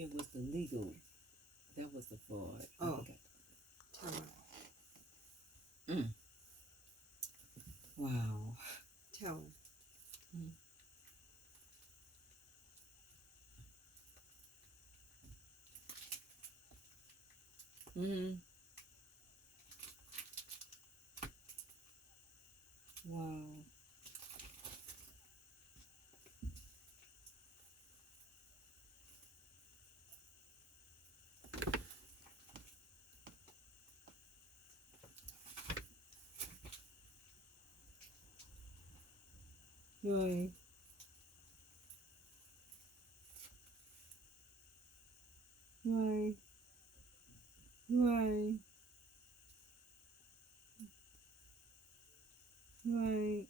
It was the legal. That was the fraud. Oh, tell her. Mm. Wow. Tell her. Mm. Mm-hmm. Wow. Right. Right. Right. Right.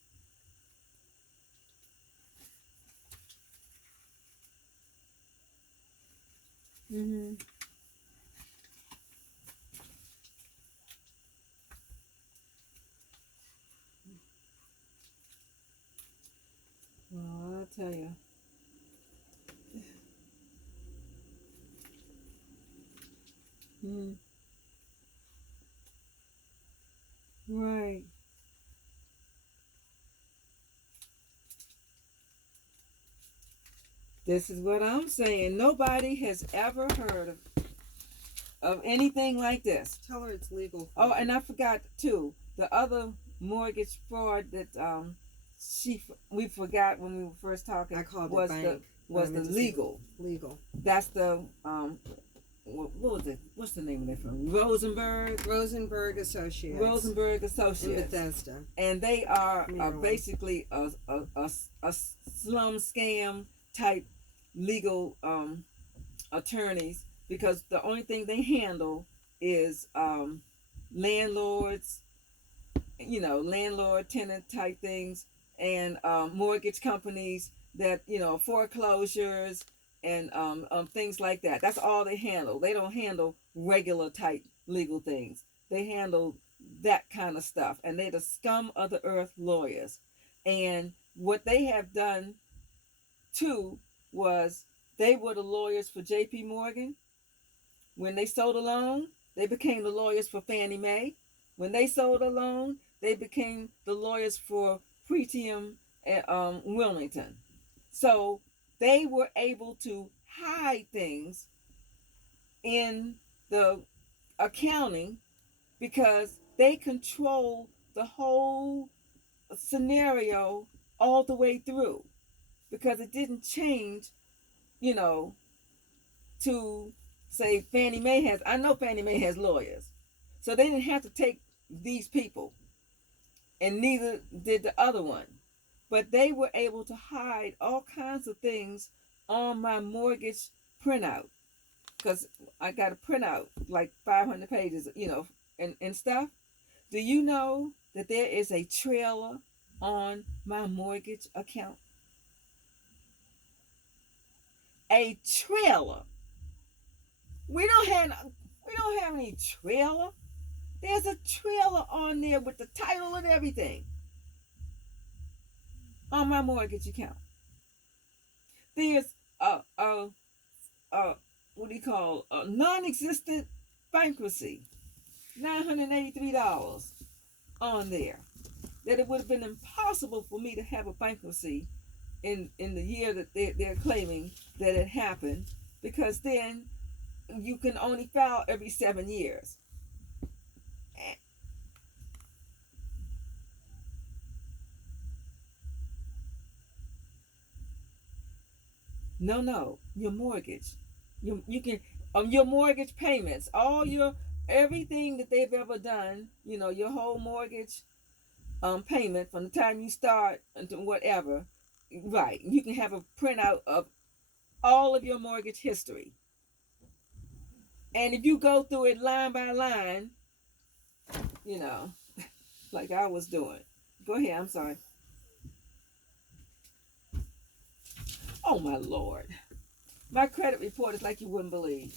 Mm-hmm. Well, I'll tell you. Mm. Right. This is what I'm saying. Nobody has ever heard of anything like this. Tell her it's legal. Oh, and I forgot too. The other mortgage fraud that we forgot when we were first talking. I called was it bank. the legal. Legal. That's the what was it? What's the name of that firm? Rosenberg Associates. Rosenberg In Associates. Bethesda. And they are Maryland. basically a slum scam type legal attorneys, because the only thing they handle is landlords, landlord tenant type things, and mortgage companies that, foreclosures and things like that. That's all they handle. They don't handle regular type legal things. They handle that kind of stuff, and they're the scum of the earth lawyers. And what they have done too was, they were the lawyers for J.P. Morgan. When they sold a loan, they became the lawyers for Fannie Mae. When they sold a loan, they became the lawyers for Pretium and Wilmington. So they were able to hide things in the accounting, because they control the whole scenario all the way through, because it didn't change, you know, to say Fannie Mae has. I know Fannie Mae has lawyers, so they didn't have to take these people, and neither did the other one. But they were able to hide all kinds of things on my mortgage printout, because I got a printout like 500 pages, and stuff. Do you know that there is a trailer on my mortgage account? A trailer. We don't have any trailer. There's a trailer on there with the title and everything on my mortgage account. There's a what do you call, a non-existent bankruptcy, $983 on there. That it would have been impossible for me to have a bankruptcy in the year that they're claiming that it happened, because then you can only file every 7 years. No, your mortgage. You can, your mortgage payments, all your, everything that they've ever done, your whole mortgage payment from the time you start until whatever. Right. You can have a printout of all of your mortgage history. And if you go through it line by line, you know, like I was doing. Go ahead, I'm sorry. Oh my Lord. My credit report is like you wouldn't believe.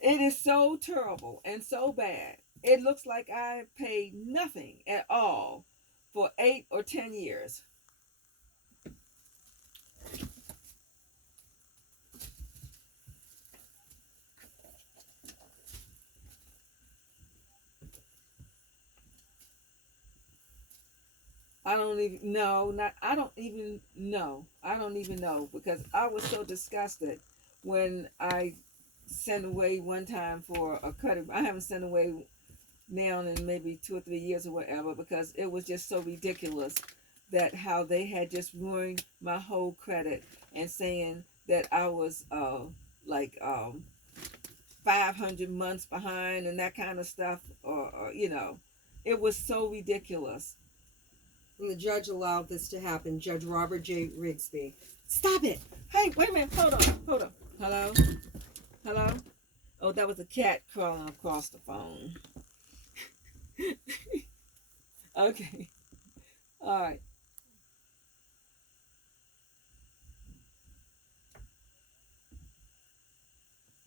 It is so terrible and so bad. It looks like I paid nothing at all for 8 or 10 years. I don't even know. Not I don't even know. I don't even know because I was so disgusted when I sent away one time for a credit. I haven't sent away now in maybe 2 or 3 years or whatever because it was just so ridiculous that how they had just ruined my whole credit and saying that I was like 500 months behind and that kind of stuff or it was so ridiculous. And the judge allowed this to happen, Judge Robert J. Rigsby. Stop it! Hey, wait a minute, hold on. Hello? Hello? Oh, that was a cat crawling across the phone. Okay. All right.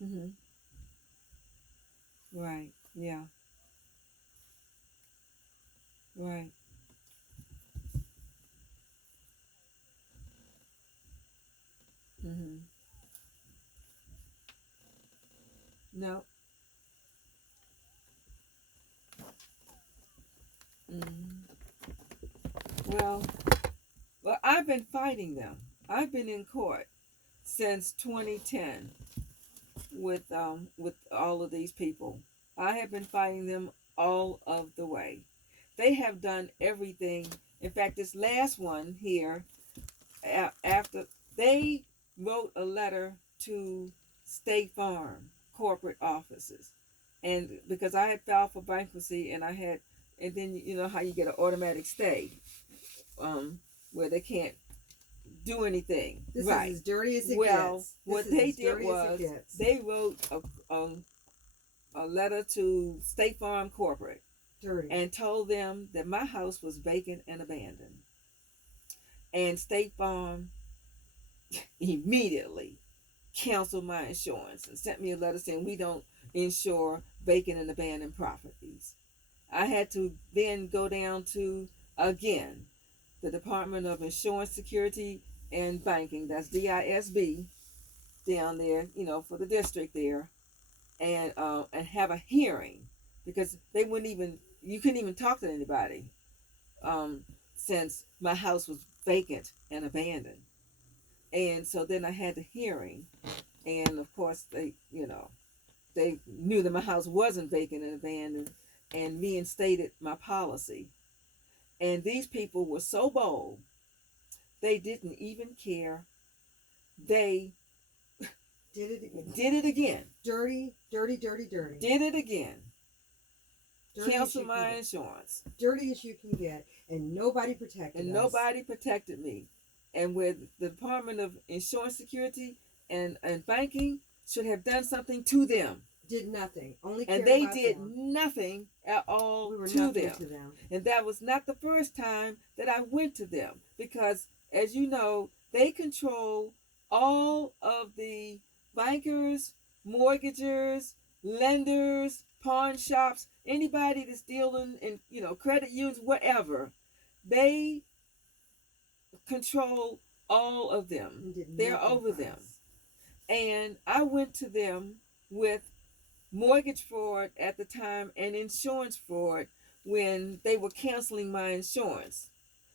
Mm-hmm. Right. Yeah. Right. Mm-hmm. No. Mm-hmm. Well, well, I've been fighting them. I've been in court since 2010 with all of these people. I have been fighting them all of the way. They have done everything. In fact, this last one here, after they wrote a letter to State Farm corporate offices, and because I had filed for bankruptcy and I had, and then you know how you get an automatic stay, um, where they can't do anything. This Right. is as dirty as it Well, gets. what they did was they wrote a letter to State Farm Corporate dirty. and told them that my house was vacant and abandoned. And State Farm immediately canceled my insurance and sent me a letter saying we don't insure vacant and abandoned properties. I had to then go down to, again, the Department of Insurance Security and Banking, that's DISB, down there, for the district there, and have a hearing because they wouldn't even you couldn't even talk to anybody um, since my house was vacant and abandoned. And so then I had the hearing, and of course they knew that my house wasn't vacant and abandoned, and reinstated my policy. And these people were so bold, they didn't even care. They Did it again. did it again. Dirty, dirty, dirty, dirty. Did it again. Dirty Cancel my insurance. Dirty as you can get, and nobody protected And us. nobody protected me. And with the Department of Insurance Security and Banking should have done something to them. Did nothing. Only and cared they about did them. nothing at all We were to nothing them. to them. And that was not the first time that I went to them because, as you know, they control all of the bankers, mortgagers, lenders, pawn shops, anybody that's dealing in, credit unions, whatever. They control all of them. They're over them. And I went to them with mortgage fraud at the time and insurance fraud when they were canceling my insurance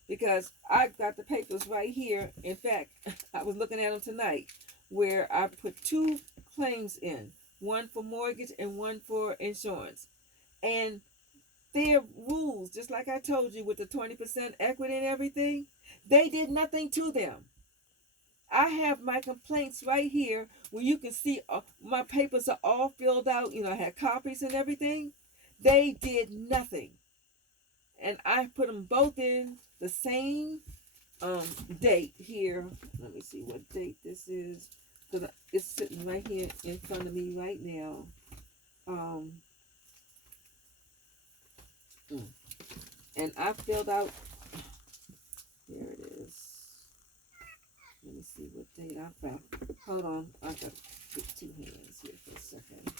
because I got the papers right here. In fact, I was looking at them tonight where I put two claims in, one for mortgage and one for insurance. And their rules, just like I told you with the 20% equity and everything, they did nothing to them. I have my complaints right here where you can see my papers are all filled out. I had copies and everything. They did nothing. And I put them both in the same date here. Let me see what date this is. Because it's sitting right here in front of me right now. Um, and I filled out, here it is. Let me see what date I found. Hold on, I got to get two hands here for a second.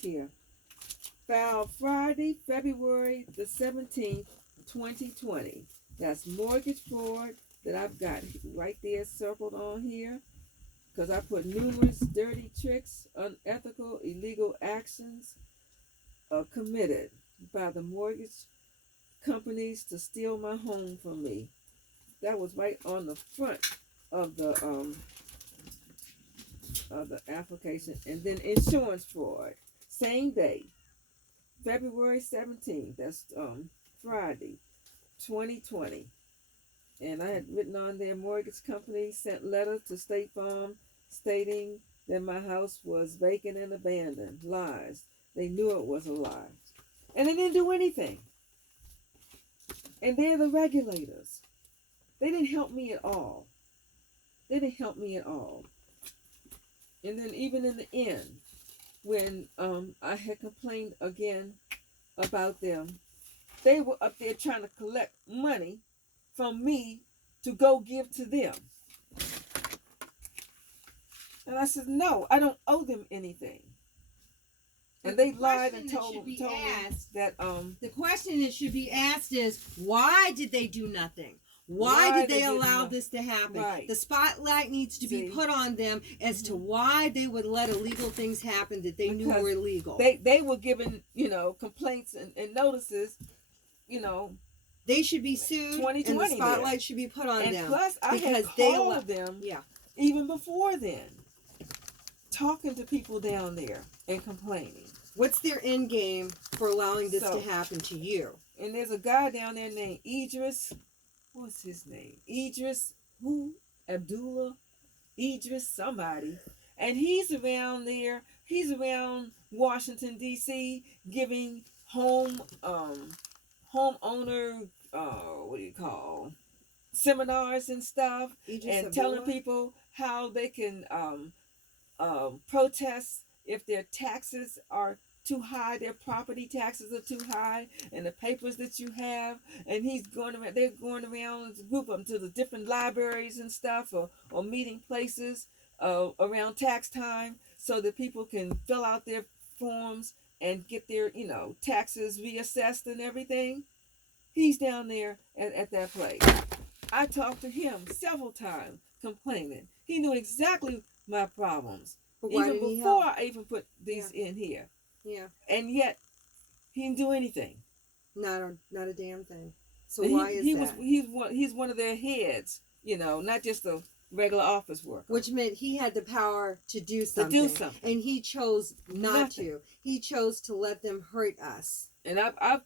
Here. Filed Friday, February the 17th, 2020. That's mortgage fraud that I've got right there circled on here. Because I put numerous dirty tricks, unethical, illegal actions committed by the mortgage companies to steal my home from me. That was right on the front of the application. And then insurance fraud. Same day, February 17th. That's Friday, 2020. And I had written on there, mortgage company sent letter to State Farm stating that my house was vacant and abandoned. Lies. They knew it was a lie. And they didn't do anything. And they're the regulators. They didn't help me at all. They didn't help me at all. And then even in the end, when I had complained again about them, they were up there trying to collect money from me to go give to them. And I said, no, I don't owe them anything. And they lied and told me that the question that should be asked is, why did they do nothing? Why did they allow this to happen? Right. The spotlight needs to be put on them as to why they would let illegal things happen that they knew were illegal. They were given, complaints and notices, They should be sued, and the spotlight should be put on them. And plus, I had called them even before then, talking to people down there and complaining. What's their end game for allowing this to happen to you? And there's a guy down there named Idris. What's his name? Idris, who? Abdullah? Idris, somebody. And he's around there. He's around Washington, D.C., giving homeowner, seminars and stuff, and telling people how they can protest if their taxes are too high, their property taxes are too high, and the papers that you have. And they're going around as a group of them to the different libraries and stuff, or meeting places around tax time, so that people can fill out their forms and get their taxes reassessed and everything. He's down there at that place. I talked to him several times complaining. He knew exactly my problems, even before I even put these in here. Yeah. And yet, he didn't do anything. Not a damn thing. So why is that? He's one of their heads, not just a regular office worker. Which meant he had the power to do something. And he chose not to. He chose to let them hurt us. And I've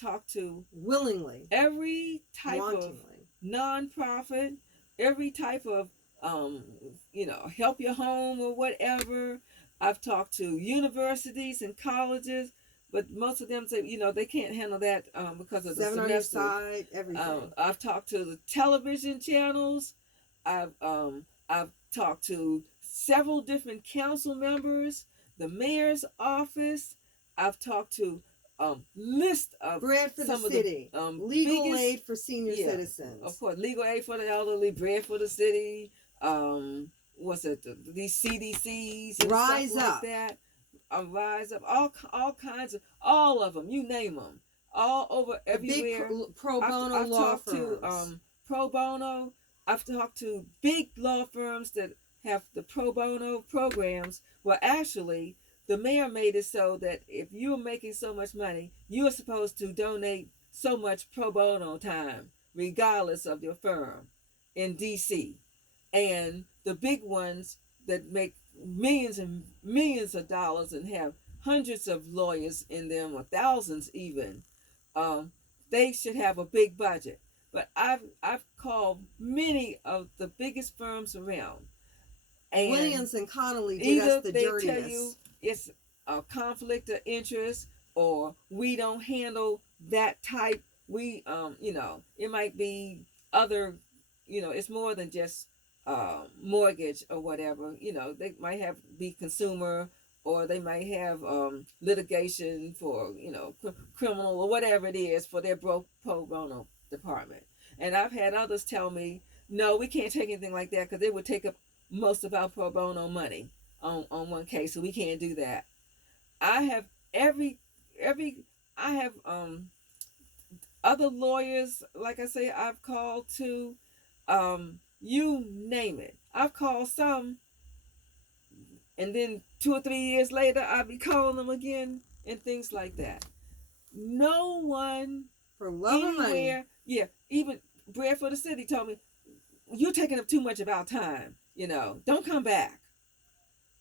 talked to willingly every type of nonprofit, every type of help your home or whatever. I've talked to universities and colleges, but most of them say, they can't handle that because of the semester. 7 on your side, everything. I've talked to the television channels. I've talked to several different council members, the mayor's office. I've talked to list of bread for some the city, of the legal aid for senior citizens. Of course, legal aid for the elderly, bread for the city. These CDCs and Rise stuff Up. Like that. Rise Up. All kinds of, all of them. You name them. All over everywhere. Big pro bono I've law talked firms. To pro bono. I've talked to big law firms that have the pro bono programs. Well, actually, the mayor made it so that if you're making so much money, you are supposed to donate so much pro bono time, regardless of your firm, in D.C. And the big ones that make millions and millions of dollars and have hundreds of lawyers in them, or thousands even, they should have a big budget. But I've called many of the biggest firms around, and Williams and Connolly did us the dirtiest. Either they tell you it's a conflict of interest, or we don't handle that type. We it might be other, it's more than just mortgage or whatever. They might be consumer, or they might have litigation for criminal or whatever it is for their pro bono department. And I've had others tell me, no, we can't take anything like that because they would take up most of our pro bono money on one case, so we can't do that. I have I have other lawyers, like I say, I've called to, you name it. I've called some, and then 2 or 3 years later, I'll be calling them again and things like that. no one For love of money. anywhere. Yeah, even Bread for the City told me, you're taking up too much of our time. Don't come back.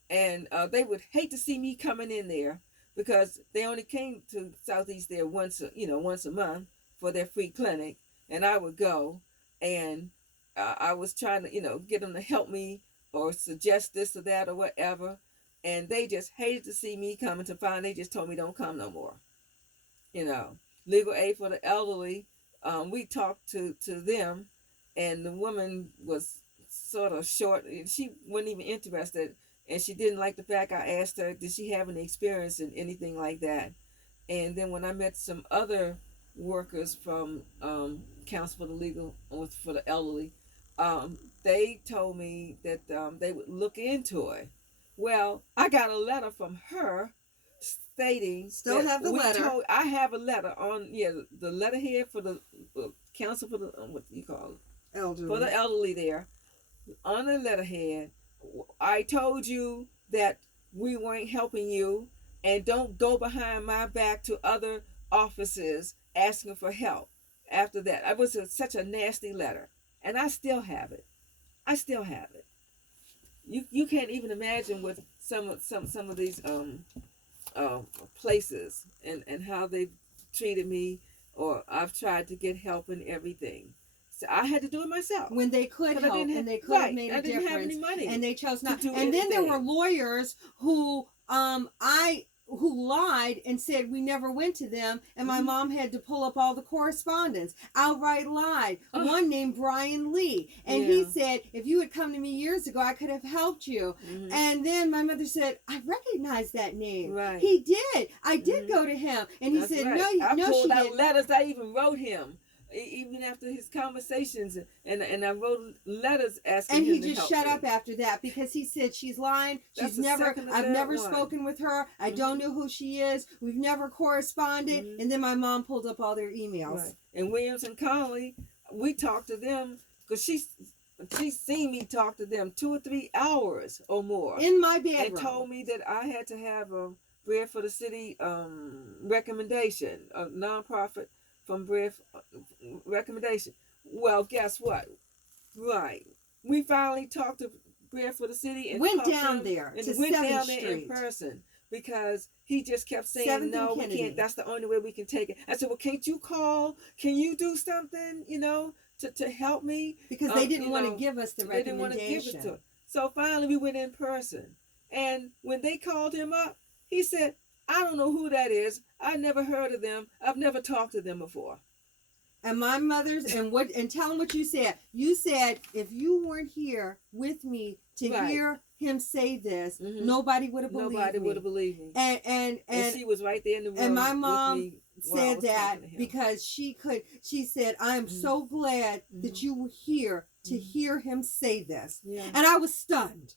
And they would hate to see me coming in there because they only came to Southeast there once a month for their free clinic, and I would go, and I was trying to get them to help me or suggest this or that or whatever, and they just hated to see me coming. To find they just told me don't come no more. you know, Legal aid for the elderly. We talked to them, and the woman was sort of short. She wasn't even interested, and she didn't like the fact I asked her, did she have any experience in anything like that? And then when I met some other workers from Council for the Legal for the Elderly, they told me that they would look into it. Well, I got a letter from her stating still have the letter. I have a letter on the letterhead for the Council for the what do you call it? Elderly. For the elderly there on the letterhead. I told you that we weren't helping you, and don't go behind my back to other offices asking for help. After that, it was such a nasty letter, and I still have it. I still have it. You can't even imagine what some of these uh, places and how they've treated me, or I've tried to get help and everything. So I had to do it myself when they could help, and they could have made a difference. I didn't have any money, and they chose not. And anything. Then there were lawyers who who lied and said we never went to them, and my mom had to pull up all the correspondence. Outright lied. One named Brian Lee, and he said, if you had come to me years ago, I could have helped you. And then my mother said, I recognize that name. Right. He did. I did go to him, and he said, right. I pulled she out didn't. letters. I even wrote him. Even after his conversations, and I wrote letters asking him to help me. And he just shut up after that because he said she's lying. I've never spoken with her. I don't know who she is. We've never corresponded. And then my mom pulled up all their emails. Right. And Williams and Connolly, we talked to them because she's seen me talk to them 2 or 3 hours or more in my bedroom, and told me that I had to have a Bread for the City recommendation, a nonprofit from Bread recommendation. Well, guess what? Right. We finally talked to Bread for the City and went down there in person because he just kept saying, no, we can't. That's the only way we can take it. I said, well, can't you call? Can you do something, to help me? Because they didn't want to give us the recommendation. They didn't want to give it to us. So finally we went in person. And when they called him up, he said, I don't know who that is. I never heard of them. I've never talked to them before. And my mother's and tell them what you said. You said if you weren't here with me to hear him say this, nobody would have believed me. Nobody would have believed me. And she was right there in the room. And my mom said that because she said, I am so glad that you were here to hear him say this. Yeah. And I was stunned.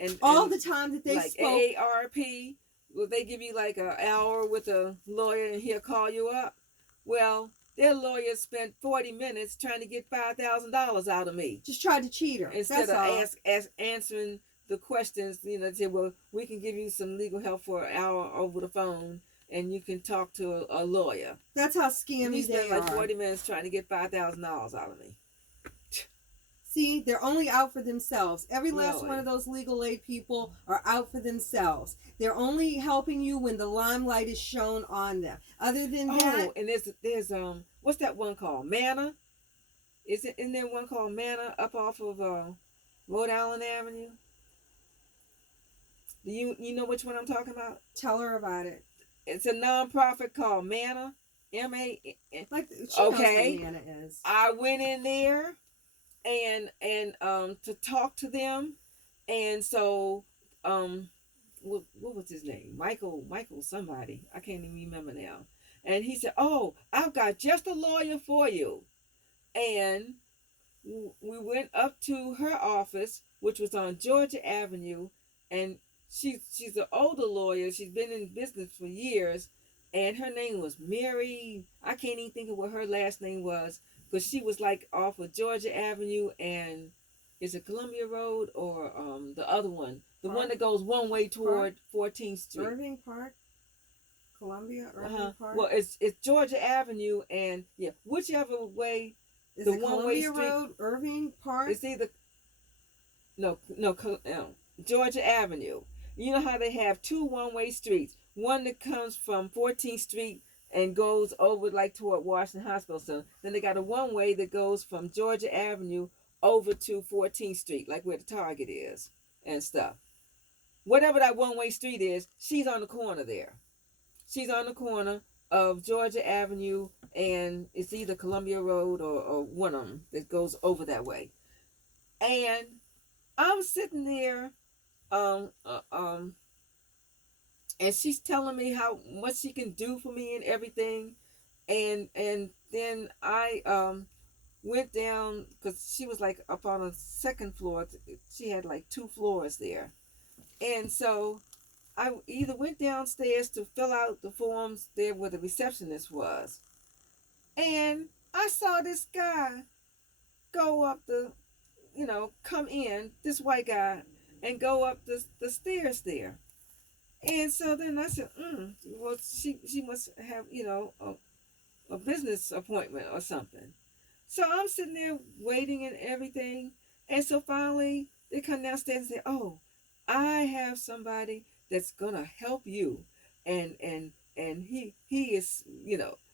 And all the time that they spoke. AARP, will they give you like an hour with a lawyer and he'll call you up? Well, their lawyer spent 40 minutes trying to get $5,000 out of me. Just tried to cheat her. Instead of answering the questions, they said, well, we can give you some legal help for an hour over the phone, and you can talk to a lawyer. That's how scammy they are. He spent like 40 minutes trying to get $5,000 out of me. See, they're only out for themselves. Every last one of those legal aid people are out for themselves. They're only helping you when the limelight is shown on them. Other than that, and there's what's that one called? Manna? Isn't there one called Manna up off of Rhode Island Avenue? Do you know which one I'm talking about? Tell her about it. It's a nonprofit called Manna, M-A. Like she knows what Manna is. I went in there and to talk to them, and so what was his name? Michael somebody, I can't even remember now. And he said, oh, I've got just a lawyer for you. And we went up to her office, which was on Georgia Avenue, and she's an older lawyer. She's been in business for years, and her name was Mary. I can't even think of what her last name was, but she was like off of Georgia Avenue, and is it Columbia Road or the other one? The one that goes one way toward 14th Street. Irving Park? Columbia, Irving Park? Well, it's Georgia Avenue, and yeah, whichever way. Is the it one-way Columbia street. Road, Irving Park? It's either no, Georgia Avenue. You know how they have two one-way streets. One that comes from 14th Street and goes over like toward Washington Hospital Center. Then they got a one-way that goes from Georgia Avenue over to 14th Street, like where the Target is and stuff. Whatever that one-way street is, she's on the corner there. She's on the corner of Georgia Avenue, and it's either Columbia Road or one of them that goes over that way. And I'm sitting there, um, uh, um, and she's telling me how much she can do for me and everything. And then I went down because she was like up on a second floor. She had like two floors there, and so I either went downstairs to fill out the forms there where the receptionist was, and I saw this guy go up come in, this white guy, and go up the stairs there. And so then I said, well, she must have, a business appointment or something. So I'm sitting there waiting and everything. And so finally they come downstairs and say, oh, I have somebody that's gonna help you. And he is,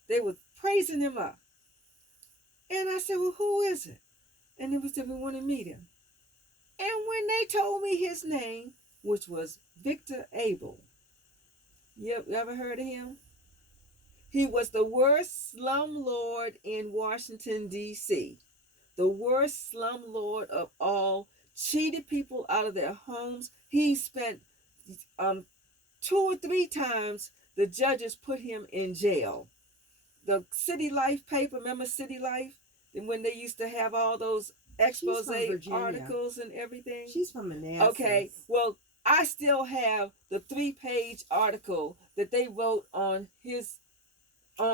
they were praising him up. And I said, well, who is it? And it was that we want to meet him. And when they told me his name, which was Victor Abel, you ever heard of him? He was the worst slumlord in Washington, D.C., the worst slumlord of all, cheated people out of their homes. He spent 2 or 3 times the judges put him in jail. The City Life paper, remember City Life? And when they used to have all those expose articles and everything? She's from Manassas. Okay, well, I still have the 3-page article that they wrote on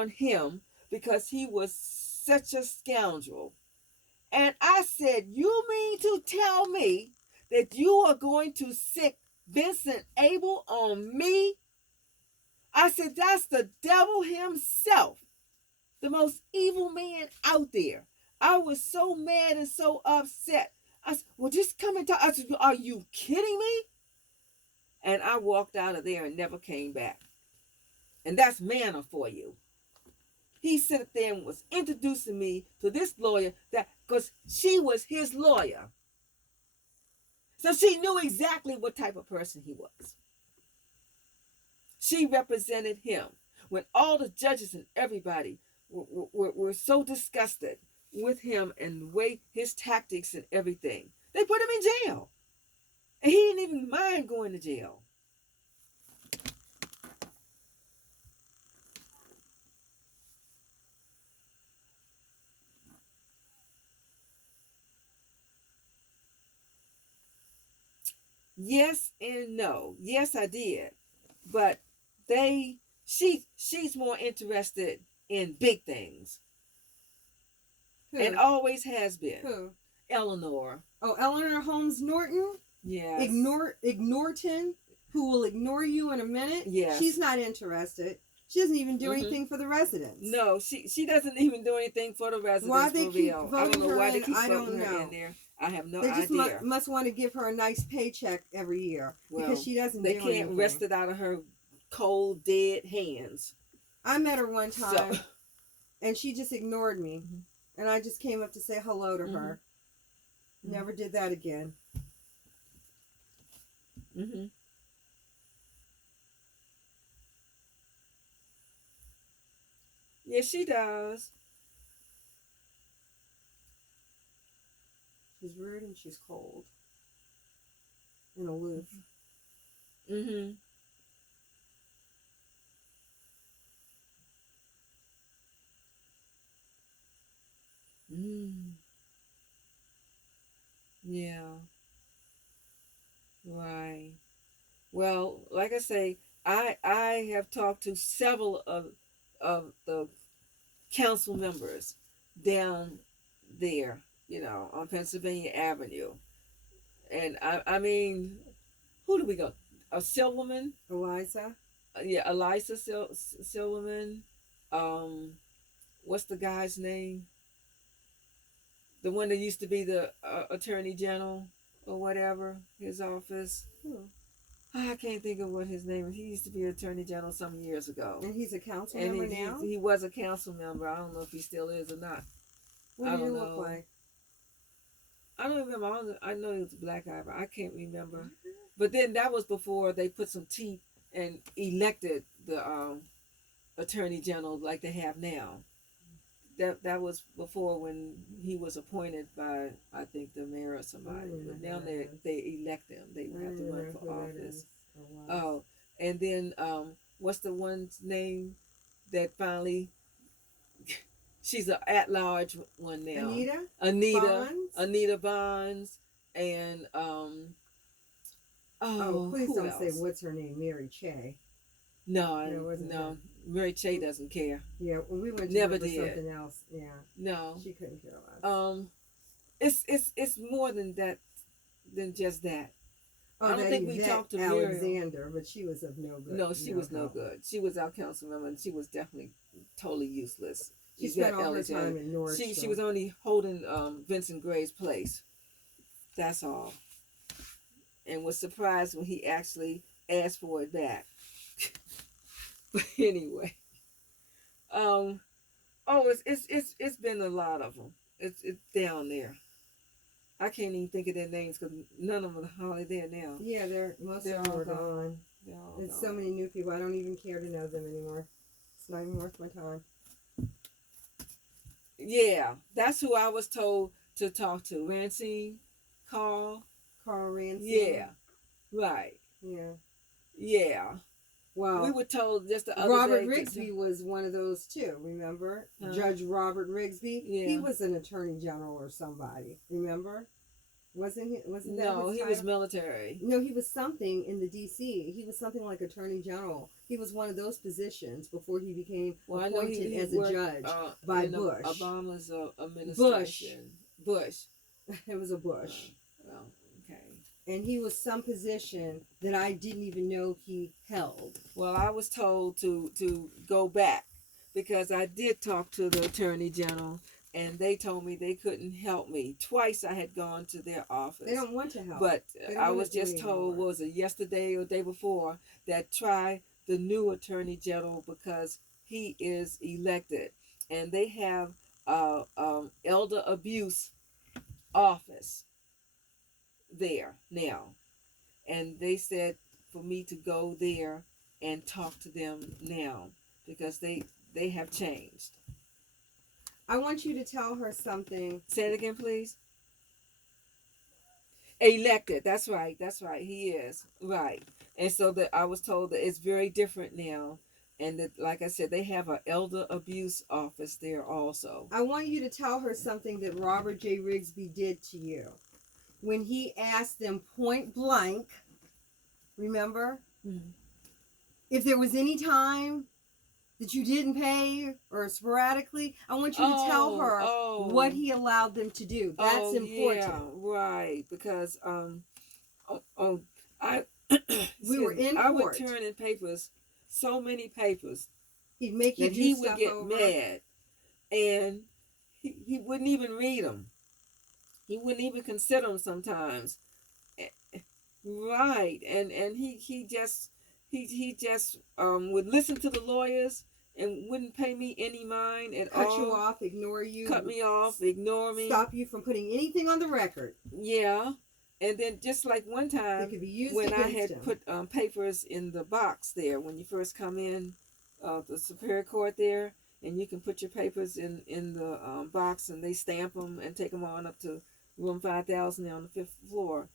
him because he was such a scoundrel. And I said, you mean to tell me that you are going to sick Vincent Abel on me? I said, that's the devil himself, the most evil man out there. I was so mad and so upset. I said, well, just come and talk. I said, are you kidding me? And I walked out of there and never came back. And that's manna for you. He sat there and was introducing me to this lawyer because she was his lawyer. So she knew exactly what type of person he was. She represented him. When all the judges and everybody were so disgusted with him and the way his tactics and everything, they put him in jail. And he didn't even mind going to jail. Yes and no. Yes, I did. But she's more interested in big things. Who? And always has been. Who? Eleanor. Oh, Eleanor Holmes Norton? Yes. Ignorton, who will ignore you in a minute? Yes. She's not interested. She doesn't even do anything for the residents. No, she doesn't even do anything for the residents. Why they keep voting her in, I don't know. In there. I have no idea. They just must want to give her a nice paycheck every year because she doesn't do anything. They can't wrest it out of her cold, dead hands. I met her one time, and she just ignored me. And I just came up to say hello to her. Never did that again. Yes, she does. She's rude and she's cold. And aloof. Yeah. Right. Well, like I say, I have talked to several of the council members down there, on Pennsylvania Avenue. And I mean, who do we go? A Silverman? Eliza? Yeah, Eliza Silverman. Um, what's the guy's name? The one that used to be the attorney general or whatever, his office. I can't think of what his name is. He used to be attorney general some years ago. And he's a council member now? He was a council member. I don't know if he still is or not. What did he look like? I don't remember. I know he was a black guy, but I can't remember. But then that was before they put some teeth and elected the attorney general like they have now. That was before when he was appointed by, I think, the mayor or somebody. But now they elect them. They have to run for office. Oh, and then what's the one's name that finally? She's an at-large one now. Anita Bonds, and please don't say what's her name, Mary Che. No, Mary Che doesn't care. Yeah, when we went to never did something else. Yeah, no, she couldn't care less. It's more than that, than just that. I don't think we talked to Alexander, but she was of no good. No, she was no good. She was our council member, and she was definitely totally useless. She spent all her time in Norwich. She was only holding Vincent Gray's place. That's all. And was surprised when he actually asked for it back. But anyway, it's been a lot of them. It's down there. I can't even think of their names because none of them are hardly there now. Yeah, most of them are gone. There's so many new people. I don't even care to know them anymore. It's not even worth my time. Yeah, that's who I was told to talk to. Rancine, Carl Rancine. Yeah, right. Yeah. Well, we were told just the other Robert Rigsby was one of those too. Remember, Judge Robert Rigsby? Yeah. He was an attorney general or somebody. Remember? Wasn't he? Wasn't that his title? No, he was military. No, he was something in the D.C. He was something like attorney general. He was one of those positions before he became appointed as a judge by Bush. Obama's administration. Bush. It was a Bush. Well, okay. And he was some position that I didn't even know he held. Well, I was told to go back because I did talk to the attorney general. And they told me they couldn't help me. Twice I had gone to their office. They don't want to help. But I was just told, was it yesterday or the day before, that try the new attorney general because he is elected. And they have elder abuse office there now. And they said for me to go there and talk to them now because they have changed. I want you to tell her something. Say it again, please. Elected. That's right. He is. Right. And so that I was told that it's very different now. And that, like I said, they have an elder abuse office there also. I want you to tell her something that Robert J. Rigsby did to you. When he asked them point blank, remember? Mm-hmm. If there was any time that you didn't pay or sporadically, I want you to tell her what he allowed them to do. That's important. Yeah, right. Because we were in court. I would turn in papers, so many papers. He'd make you that do he stuff would get over. mad, and he wouldn't even read them. He wouldn't even consider them sometimes. Right, and he just would listen to the lawyers and wouldn't pay me any mind at all. Cut you off, ignore you. Cut me off, ignore me. Stop you from putting anything on the record. Yeah, and then just like one time when I had put papers in the box there when you first come in, the Superior Court there, and you can put your papers in the box and they stamp them and take them on up to room 5000 there on the 5th floor.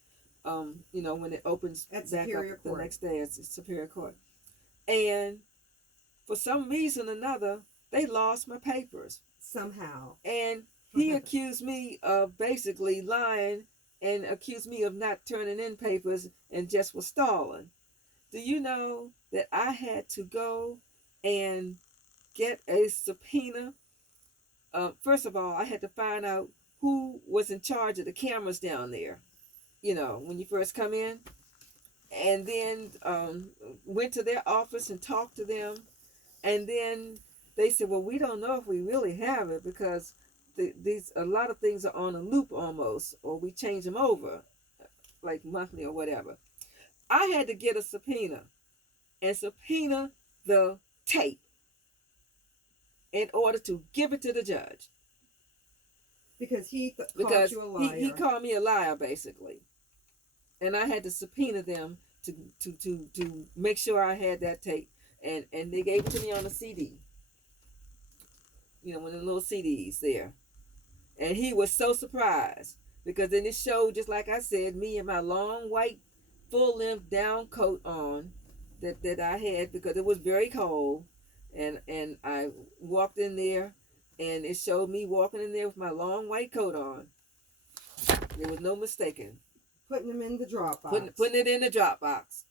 When it opens back up the next day, it's Superior Court. And for some reason or another, they lost my papers. Somehow. And he accused me of basically lying and accused me of not turning in papers and just was stalling. Do you know that I had to go and get a subpoena? First of all, I had to find out who was in charge of the cameras down there. When you first come in. and then went to their office and talked to them, and then they said, well, we don't know if we really have it because these a lot of things are on a loop almost, or we change them over like monthly or whatever. I had to get a subpoena and subpoena the tape in order to give it to the judge. Because called you a liar. He called me a liar, basically. And I had to subpoena them to make sure I had that tape. And they gave it to me on a CD. You know, one of the little CDs there. And he was so surprised. Because then it showed, just like I said, me in my long white full-length down coat on that I had because it was very cold. And I walked in there, and it showed me walking in there with my long white coat on. There was no mistaking. Putting them in the drop box. Putting it in the drop box.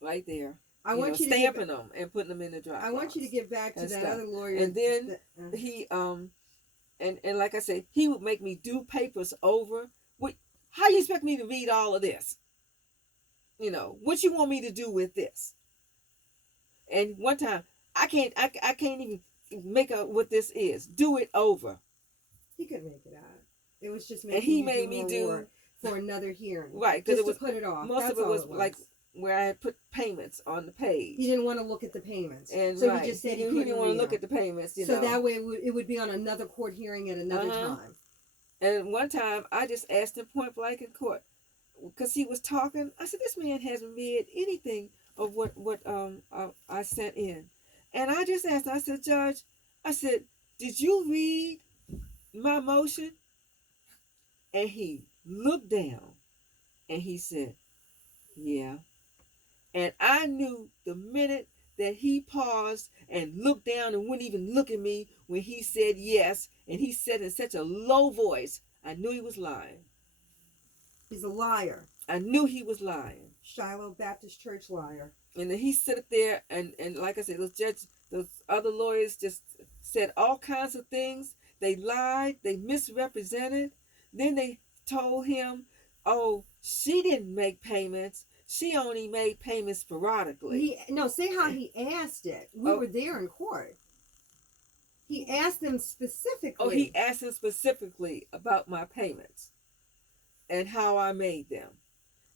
Right there. I want you to stamping them and putting them in the drop box. I want you to get back to that other lawyer. And then he and like I said, he would make me do papers over. How you expect me to read all of this? You know, what you want me to do with this? And one time, I can't even make out what this is. Do it over. He could make it out. It was just making and he made me do for another hearing. Right, because it was put it off. Most of it was like where I had put payments on the page. He didn't want to look at the payments, and so right. he just said he didn't want to look at the payments. So that way it would be on another court hearing at another time. And one time I just asked him point blank in court because he was talking. I said, "This man hasn't read anything of what I sent in," and I just asked him. I said, "Judge," I said, "Did you read my motion?" And he looked down and he said, "Yeah." And I knew the minute that he paused and looked down and wouldn't even look at me when he said yes, and he said in such a low voice, I knew he was lying. He's a liar. I knew he was lying. Shiloh Baptist Church liar. And then he sat there and like I said, those other lawyers just said all kinds of things. They lied. They misrepresented. Then they told him, oh, she didn't make payments. She only made payments sporadically. Say how he asked it. We were there in court. He asked them specifically. Oh, he asked them specifically about my payments and how I made them.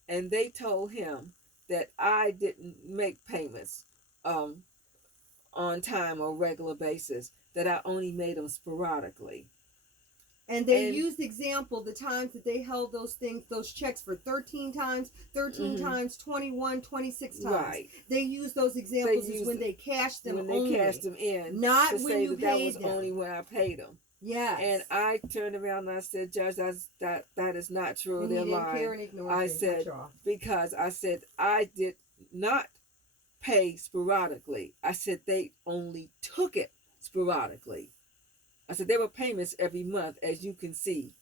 And they told him that I didn't make payments on time or regular basis, that I only made them sporadically. And they used example the times that they held those checks for 13 times, 21, 26 times. Right. They used those examples when they cashed them cashed them in. Not when you paid them. That was only when I paid them. Yes. And I turned around and I said, Judge, that is not true. They're lying. I said, because I said I did not pay sporadically. I said they only took it sporadically. I said, there were payments every month, as you can see.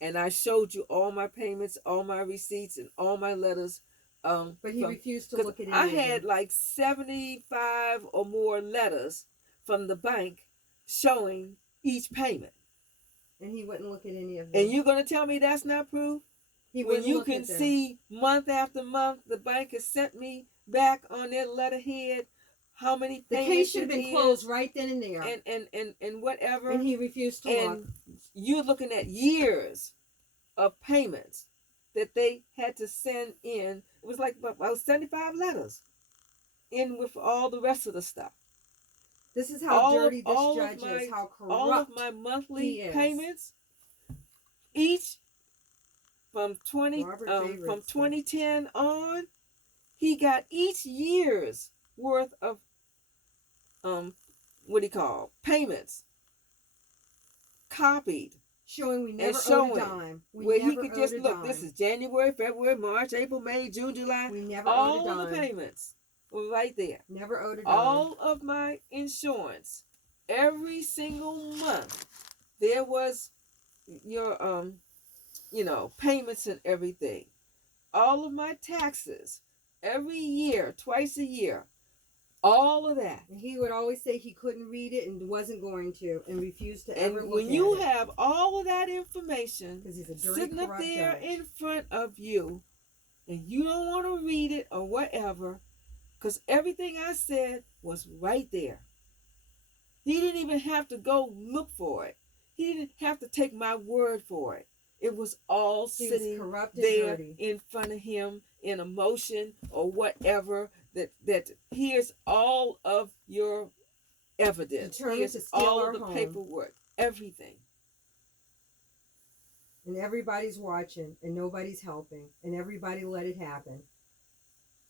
And I showed you all my payments, all my receipts, and all my letters. But he refused to look at it. I had like 75 or more letters from the bank showing each payment. And he wouldn't look at any of them. And you're going to tell me that's not proof? When you can see month after month, the bank has sent me back on their letterhead how many payments. The case should have been closed right then and there. And whatever. And he refused to look. And you're looking at years of payments that they had to send in. It was like about 75 letters in with all the rest of the stuff. This is how dirty this judge is, how corrupt all of my monthly payments, each from 2010 on, he got each year's worth of payments copied, showing we never owed a dime. Where he could just look. This is January, February, March, April, May, June, July. We never owed a dime. All the payments were right there. Never owed a dime. All of my insurance, every single month, there was your payments and everything. All of my taxes, every year, twice a year. All of that. And he would always say he couldn't read it and wasn't going to, and refused to ever look at it. And when you have all of that information he's a sitting up there in front of you, and you don't want to read it or whatever, because everything I said was right there. He didn't even have to go look for it. He didn't have to take my word for it. It was all sitting there in front of him in a motion or whatever, that here's all of your evidence. Here's all of the paperwork, everything. And everybody's watching, and nobody's helping, and everybody let it happen.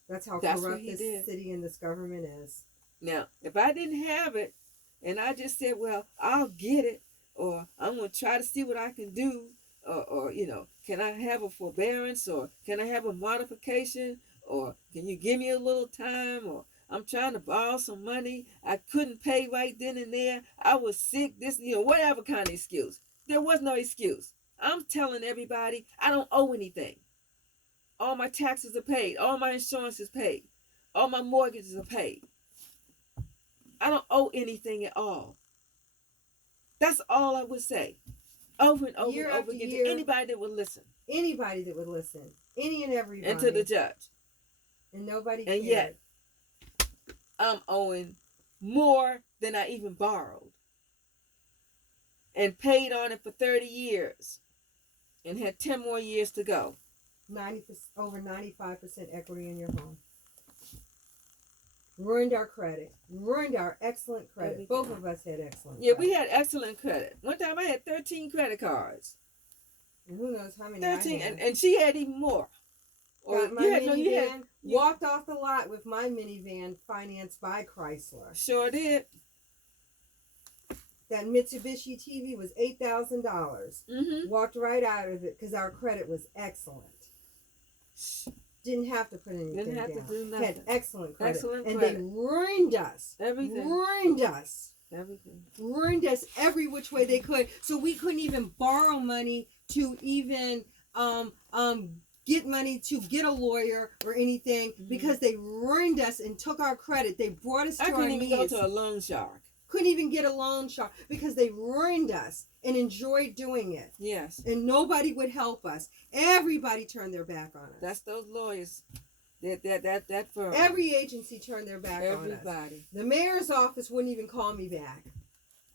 That's how corrupt this city and this government is. Now, if I didn't have it, and I just said, well, I'll get it, or I'm going to try to see what I can do, or can I have a forbearance, or can I have a modification, or can you give me a little time, or I'm trying to borrow some money, I couldn't pay right then and there, I was sick, whatever kind of excuse. There was no excuse. I'm telling everybody I don't owe anything. All my taxes are paid. All my insurance is paid. All my mortgages are paid. I don't owe anything at all. That's all I would say. Over and over and over again to anybody that would listen. Anybody that would listen. Any and everybody. And to the judge. And nobody cared. And yet, I'm owing more than I even borrowed. And paid on it for 30 years. And had 10 more years to go. Over 95% equity in your home. Ruined our credit. Ruined our excellent credit. Both of us had excellent credit. We had excellent credit. One time I had 13 credit cards. And who knows how many 13, I had. And she had even more. Got my minivan, walked off the lot with my minivan financed by Chrysler. Sure did. That Mitsubishi TV was $8,000. Mm-hmm. Walked right out of it because our credit was excellent. Didn't have to put anything Didn't have down. to do nothing. Had excellent credit. And they ruined us. Everything. Ruined us. Everything. Ruined us every which way they could. So we couldn't even borrow money to even get money to get a lawyer or anything, because they ruined us and took our credit. They brought us to our knees. I couldn't even go to a loan shark. Couldn't even get a loan shark because they ruined us and enjoyed doing it. Yes. And nobody would help us. Everybody turned their back on us. That's those lawyers. That firm. Every agency turned their back on us. Everybody. The mayor's office wouldn't even call me back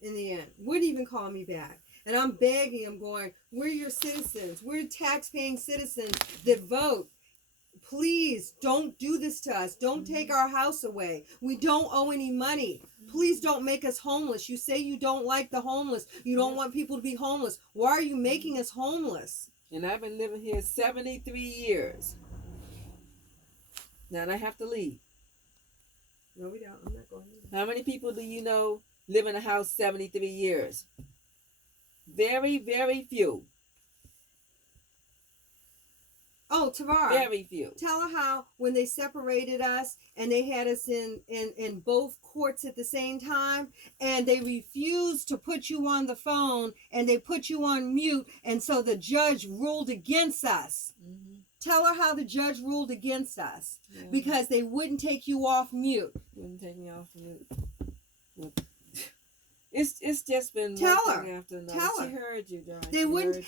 in the end. Wouldn't even call me back. And I'm begging, I'm going, we're your citizens. We're tax-paying citizens that vote. Please don't do this to us. Don't take our house away. We don't owe any money. Please don't make us homeless. You say you don't like the homeless. You don't want people to be homeless. Why are you making us homeless? And I've been living here 73 years. Now I have to leave. No, we don't. I'm not going to. How many people do you know live in a house 73 years? Very, very few. Oh, Tavara. Very few. Tell her how when they separated us and they had us in both courts at the same time, and they refused to put you on the phone and they put you on mute, and so the judge ruled against us. Mm-hmm. Tell her how the judge ruled against us because they wouldn't take you off mute. Wouldn't take me off mute. It's just been tell one her. thing after another. Tell her. She heard you, darling. They wouldn't.